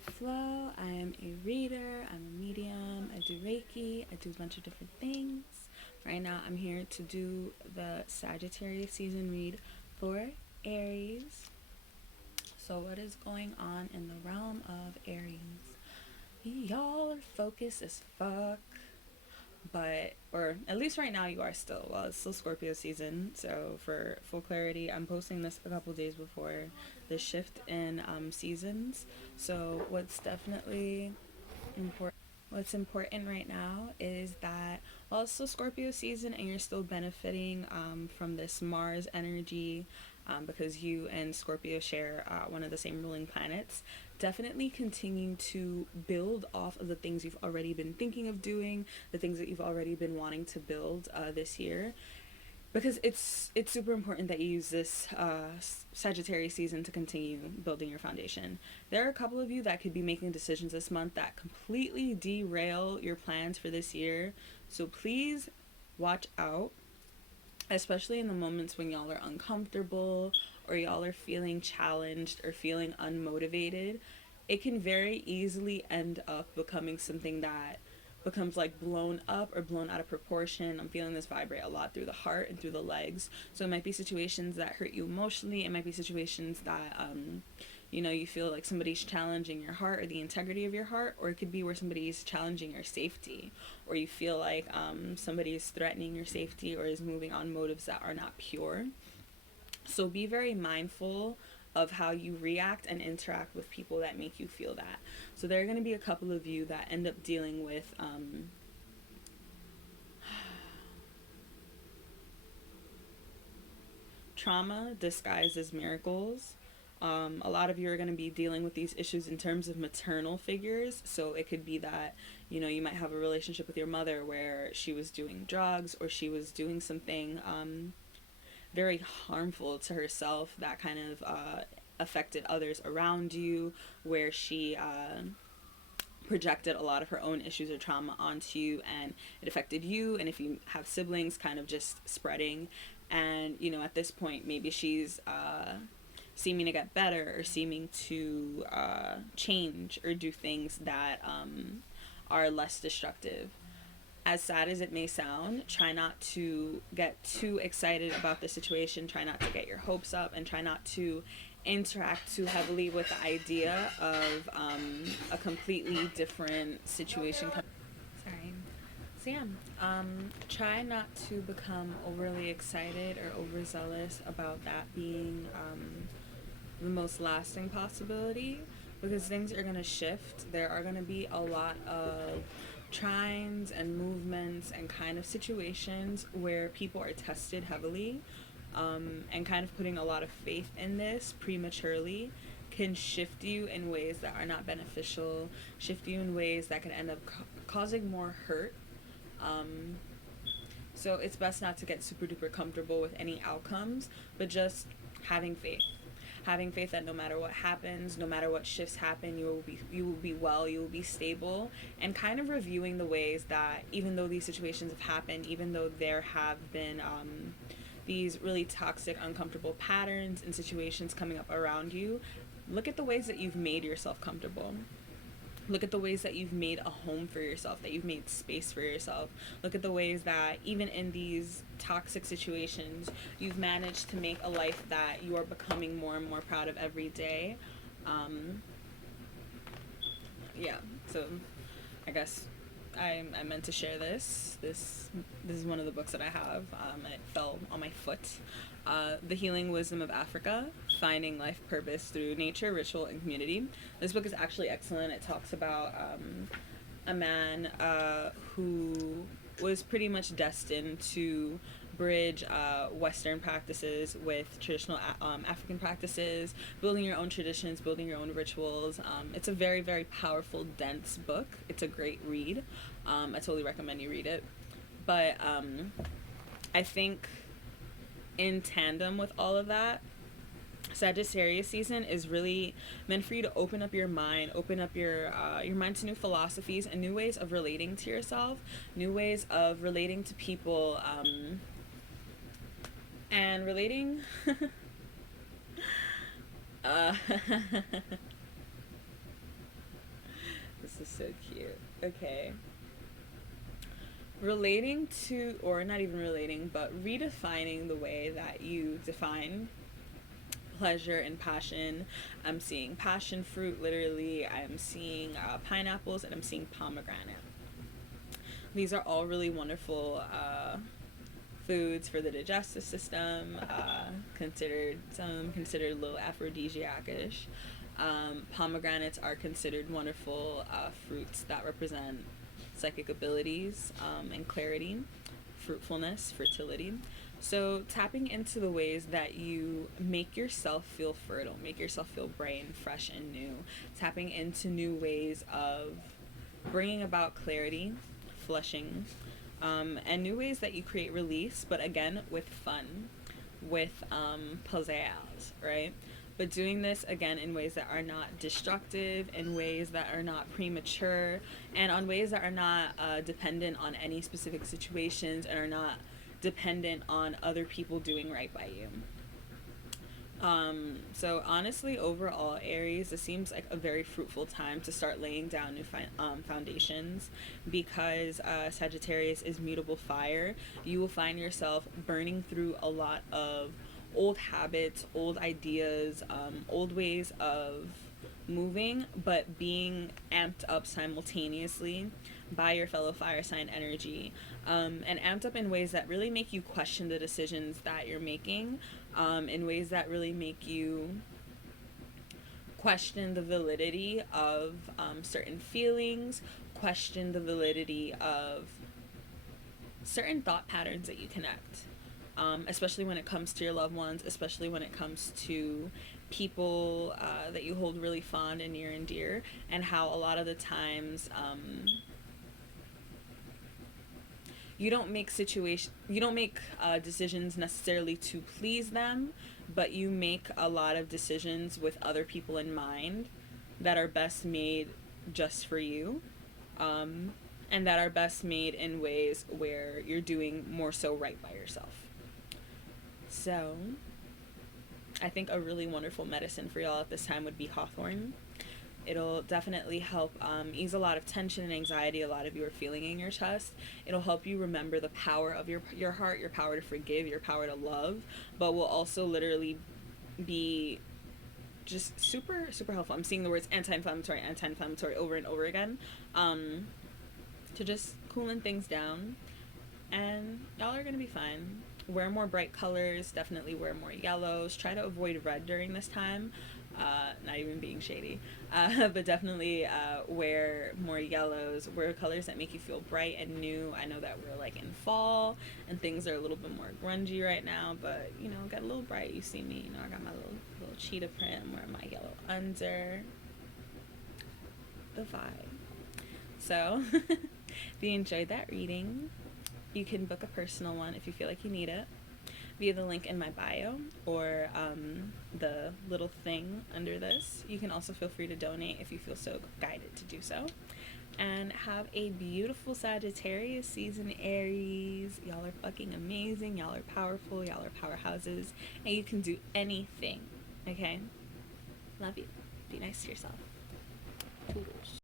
I'm Flo. I am a reader, I'm a medium, I do Reiki, I do a bunch of different things. Right now, I'm here to do the Sagittarius season read for Aries. So, what is going on in the realm of Aries? Y'all are focused as fuck, but, or at least right now you are still. Well, it's still Scorpio season. So, for full clarity, I'm posting this a couple days before the shift in seasons. So, what's important right now is that while it's still Scorpio season and you're still benefiting from this Mars energy, because you and Scorpio share one of the same ruling planets, definitely continuing to build off of the things you've already been thinking of doing, the things that you've already been wanting to build this year, because it's super important that you use this Sagittarius season to continue building your foundation. There are a couple of you that could be making decisions this month that completely derail your plans for this year. So please watch out, especially in the moments when y'all are uncomfortable or y'all are feeling challenged or feeling unmotivated. It can very easily end up becoming something that becomes like blown up or blown out of proportion. I'm feeling this vibrate a lot through the heart and through the legs. So it might be situations that hurt you emotionally. It might be situations that you feel like somebody's challenging your heart or the integrity of your heart, or it could be where somebody's challenging your safety, or you feel like somebody is threatening your safety or is moving on motives that are not pure. So be very mindful of how you react and interact with people that make you feel that. So there are going to be a couple of you that end up dealing with trauma disguised as miracles. A lot of you are going to be dealing with these issues in terms of maternal figures. So it could be that, you might have a relationship with your mother where she was doing drugs or she was doing something very harmful to herself that kind of affected others around you, where she projected a lot of her own issues or trauma onto you, and it affected you. And if you have siblings, kind of just spreading. And at this point, maybe she's seeming to get better or seeming to change or do things that are less destructive. As sad as it may sound, try not to get too excited about the situation. Try not to get your hopes up, and try not to interact too heavily with the idea of a completely different situation. Sorry. So yeah, try not to become overly excited or overzealous about that being the most lasting possibility, because things are going to shift. There are going to be a lot of trines and movements and kind of situations where people are tested heavily, and kind of putting a lot of faith in this prematurely can shift you in ways that are not beneficial, shift you in ways that could end up causing more hurt. So it's best not to get super duper comfortable with any outcomes, but just having faith. Having faith that no matter what happens, no matter what shifts happen, you will be well, you will be stable, and kind of reviewing the ways that even though these situations have happened, even though there have been these really toxic, uncomfortable patterns and situations coming up around you, look at the ways that you've made yourself comfortable. Look at the ways that you've made a home for yourself, that you've made space for yourself. Look at the ways that even in these toxic situations, you've managed to make a life that you are becoming more and more proud of every day. Yeah, so I guess I meant to share this. This is one of the books that I have. It fell on my foot. The Healing Wisdom of Africa, Finding Life Purpose Through Nature, Ritual, and Community. This book is actually excellent. It talks about a man who was pretty much destined to bridge Western practices with traditional African practices, building your own traditions, building your own rituals. It's a very, very powerful, dense book. It's a great read. I totally recommend you read it. But I think in tandem with all of that, Sagittarius season is really meant for you to open up your mind, open up your mind to new philosophies and new ways of relating to yourself, new ways of relating to people, and relating. uh, so cute. Okay. Relating to, or not even relating, but redefining the way that you define pleasure and passion. I'm seeing passion fruit, literally. I'm seeing pineapples, and I'm seeing pomegranate. These are all really wonderful foods for the digestive system. Considered a little aphrodisiac-ish. Pomegranates are considered wonderful fruits that represent psychic abilities and clarity, fruitfulness, fertility. So tapping into the ways that you make yourself feel fertile, make yourself feel bright and fresh and new. Tapping into new ways of bringing about clarity, flushing, and new ways that you create release, but again, with fun, with pizzazz, right? But doing this again in ways that are not destructive, in ways that are not premature, and on ways that are not dependent on any specific situations and are not dependent on other people doing right by you. So honestly, overall, Aries, this seems like a very fruitful time to start laying down new foundations, because Sagittarius is mutable fire. You will find yourself burning through a lot of old habits, old ideas, old ways of moving, but being amped up simultaneously by your fellow fire sign energy, and amped up in ways that really make you question the decisions that you're making, in ways that really make you question the validity of certain feelings, question the validity of certain thought patterns that you connect, especially when it comes to your loved ones, especially when it comes to people that you hold really fond and near and dear, and how a lot of the times you don't make decisions necessarily to please them, but you make a lot of decisions with other people in mind that are best made just for you, and that are best made in ways where you're doing more so right by yourself. So I think a really wonderful medicine for y'all at this time would be hawthorn. It'll definitely help ease a lot of tension and anxiety a lot of you are feeling in your chest. It'll help you remember the power of your heart, your power to forgive, your power to love, but will also literally be just super, super helpful. I'm seeing the words anti-inflammatory over and over again, to just cooling things down, and y'all are gonna be fine. Wear more bright colors, definitely wear more yellows. Try to avoid red during this time. Not even being shady, but definitely wear more yellows, wear colors that make you feel bright and new. I know that we're like in fall and things are a little bit more grungy right now, but you know, get a little bright. You see me, you know, I got my little cheetah print. I'm wearing my yellow under the vibe. So if you enjoyed that reading, you can book a personal one if you feel like you need it via the link in my bio, or the little thing under this. You can also feel free to donate if you feel so guided to do so. And have a beautiful Sagittarius season, Aries. Y'all are fucking amazing. Y'all are powerful. Y'all are powerhouses. And you can do anything. Okay? Love you. Be nice to yourself. Toodles.